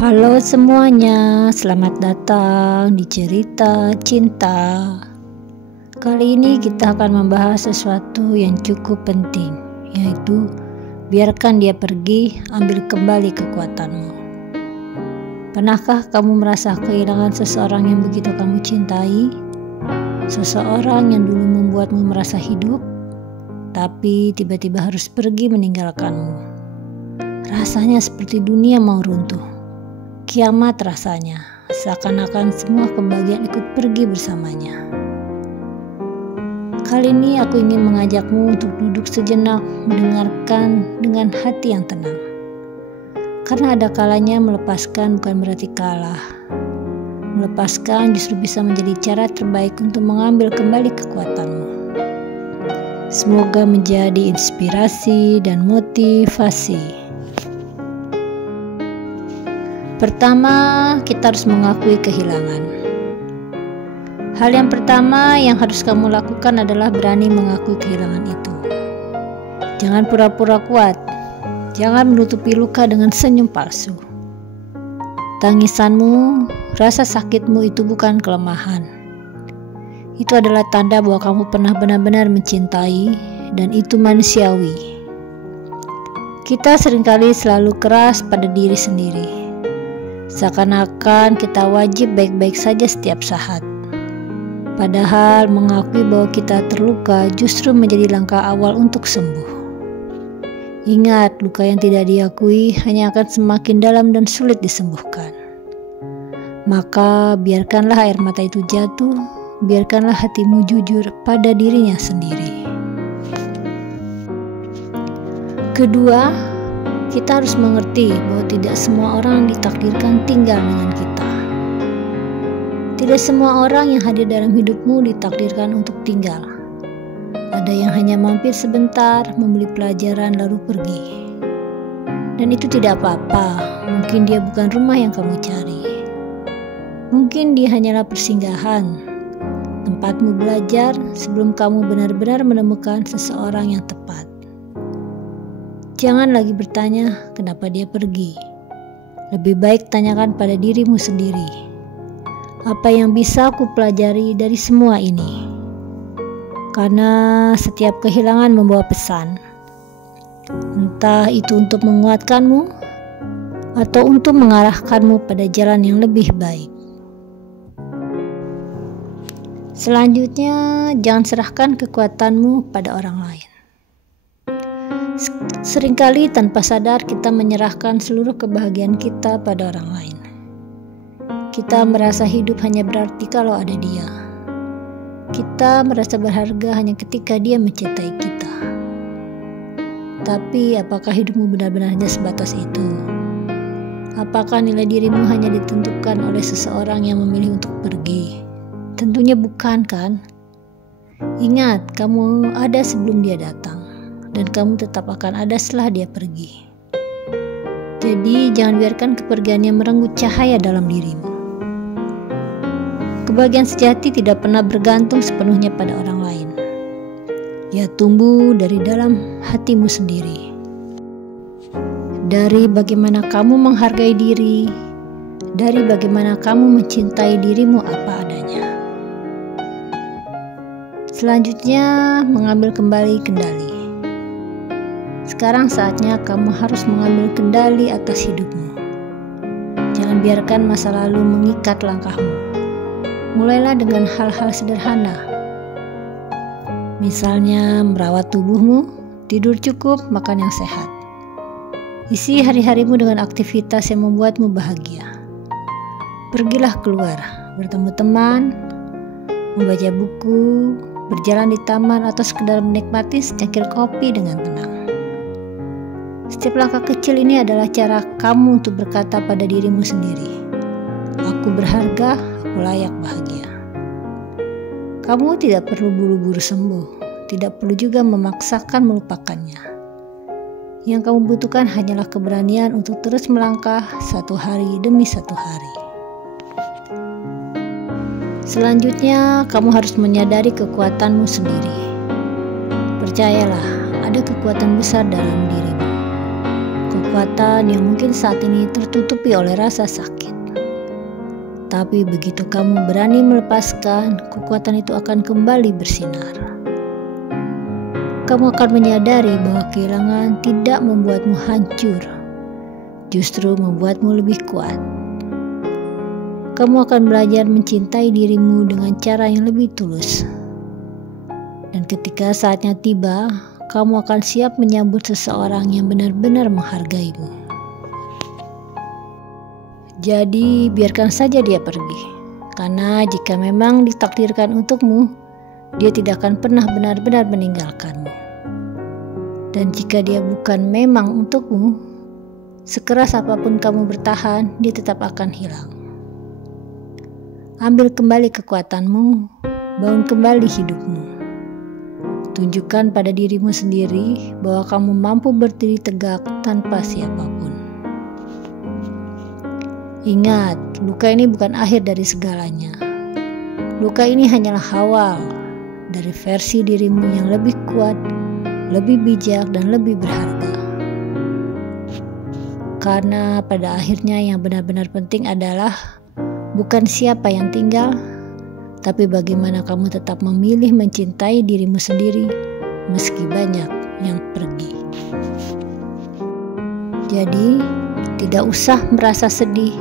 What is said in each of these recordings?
Halo semuanya, selamat datang di cerita cinta. Kali ini kita akan membahas sesuatu yang cukup penting, yaitu biarkan dia pergi, ambil kembali kekuatanmu. Pernahkah kamu merasa kehilangan seseorang yang begitu kamu cintai? Seseorang yang dulu membuatmu merasa hidup, tapi tiba-tiba harus pergi meninggalkanmu. Rasanya seperti dunia mau runtuh. Kiamat rasanya, seakan-akan semua kebahagiaan ikut pergi bersamanya. Kali ini aku ingin mengajakmu untuk duduk sejenak, mendengarkan dengan hati yang tenang. Karena ada kalanya melepaskan bukan berarti kalah. Melepaskan justru bisa menjadi cara terbaik untuk mengambil kembali kekuatanmu. Semoga menjadi inspirasi dan motivasi. Pertama, kita harus mengakui kehilangan. Hal yang pertama yang harus kamu lakukan adalah berani mengakui kehilangan itu. Jangan pura-pura kuat. Jangan menutupi luka dengan senyum palsu. Tangisanmu, rasa sakitmu itu bukan kelemahan. Itu adalah tanda bahwa kamu pernah benar-benar mencintai, dan itu manusiawi. Kita seringkali selalu keras pada diri sendiri. Seakan-akan kita wajib baik-baik saja setiap saat. Padahal mengakui bahwa kita terluka justru menjadi langkah awal untuk sembuh. Ingat, luka yang tidak diakui hanya akan semakin dalam dan sulit disembuhkan. Maka biarkanlah air mata itu jatuh, biarkanlah hatimu jujur pada dirinya sendiri. Kedua, kita harus mengerti bahwa tidak semua orang ditakdirkan tinggal dengan kita. Tidak semua orang yang hadir dalam hidupmu ditakdirkan untuk tinggal. Ada yang hanya mampir sebentar, membeli pelajaran lalu pergi. Dan itu tidak apa-apa, mungkin dia bukan rumah yang kamu cari. Mungkin dia hanyalah persinggahan, tempatmu belajar sebelum kamu benar-benar menemukan seseorang yang tepat. Jangan lagi bertanya kenapa dia pergi. Lebih baik tanyakan pada dirimu sendiri. Apa yang bisa aku pelajari dari semua ini? Karena setiap kehilangan membawa pesan. Entah itu untuk menguatkanmu atau untuk mengarahkanmu pada jalan yang lebih baik. Selanjutnya, jangan serahkan kekuatanmu pada orang lain. Seringkali tanpa sadar kita menyerahkan seluruh kebahagiaan kita pada orang lain. Kita merasa hidup hanya berarti kalau ada dia. Kita merasa berharga hanya ketika dia mencintai kita. Tapi apakah hidupmu benar-benar hanya sebatas itu? Apakah nilai dirimu hanya ditentukan oleh seseorang yang memilih untuk pergi? Tentunya bukan, kan? Ingat, kamu ada sebelum dia datang. Dan kamu tetap akan ada setelah dia pergi. Jadi jangan biarkan kepergiannya merenggut cahaya dalam dirimu. Kebahagiaan sejati tidak pernah bergantung sepenuhnya pada orang lain. Ia tumbuh dari dalam hatimu sendiri. Dari bagaimana kamu menghargai diri, dari bagaimana kamu mencintai dirimu apa adanya. Selanjutnya, mengambil kembali kendali. Sekarang saatnya kamu harus mengambil kendali atas hidupmu. Jangan biarkan masa lalu mengikat langkahmu. Mulailah dengan hal-hal sederhana. Misalnya merawat tubuhmu, tidur cukup, makan yang sehat. Isi hari-harimu dengan aktivitas yang membuatmu bahagia. Pergilah keluar, bertemu teman, membaca buku, berjalan di taman atau sekedar menikmati secangkir kopi dengan tenang. Setiap langkah kecil ini adalah cara kamu untuk berkata pada dirimu sendiri, aku berharga, aku layak bahagia. Kamu tidak perlu buru-buru sembuh, tidak perlu juga memaksakan melupakannya. Yang kamu butuhkan hanyalah keberanian untuk terus melangkah satu hari demi satu hari. Selanjutnya, kamu harus menyadari kekuatanmu sendiri. Percayalah, ada kekuatan besar dalam dirimu. kekuatan yang mungkin saat ini tertutupi oleh rasa sakit. Tapi begitu kamu berani melepaskan, kekuatan itu akan kembali bersinar. Kamu akan menyadari bahwa kehilangan tidak membuatmu hancur, justru membuatmu lebih kuat. Kamu akan belajar mencintai dirimu dengan cara yang lebih tulus. Dan ketika saatnya tiba, kamu akan siap menyambut seseorang yang benar-benar menghargaimu. Jadi, biarkan saja dia pergi. Karena jika memang ditakdirkan untukmu, dia tidak akan pernah benar-benar meninggalkanmu. Dan jika dia bukan memang untukmu, sekeras apapun kamu bertahan, dia tetap akan hilang. Ambil kembali kekuatanmu, bangun kembali hidupmu. Tunjukkan pada dirimu sendiri bahwa kamu mampu berdiri tegak tanpa siapapun. Ingat, luka ini bukan akhir dari segalanya. Luka ini hanyalah awal dari versi dirimu yang lebih kuat, lebih bijak, dan lebih berharga. Karena pada akhirnya yang benar-benar penting adalah bukan siapa yang tinggal, tapi bagaimana kamu tetap memilih mencintai dirimu sendiri meski banyak yang pergi. Jadi, tidak usah merasa sedih,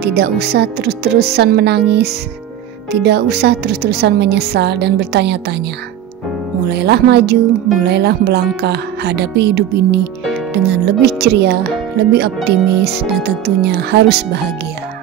tidak usah terus-terusan menangis, tidak usah terus-terusan menyesal dan bertanya-tanya. Mulailah maju, mulailah melangkah, hadapi hidup ini dengan lebih ceria, lebih optimis, dan tentunya harus bahagia.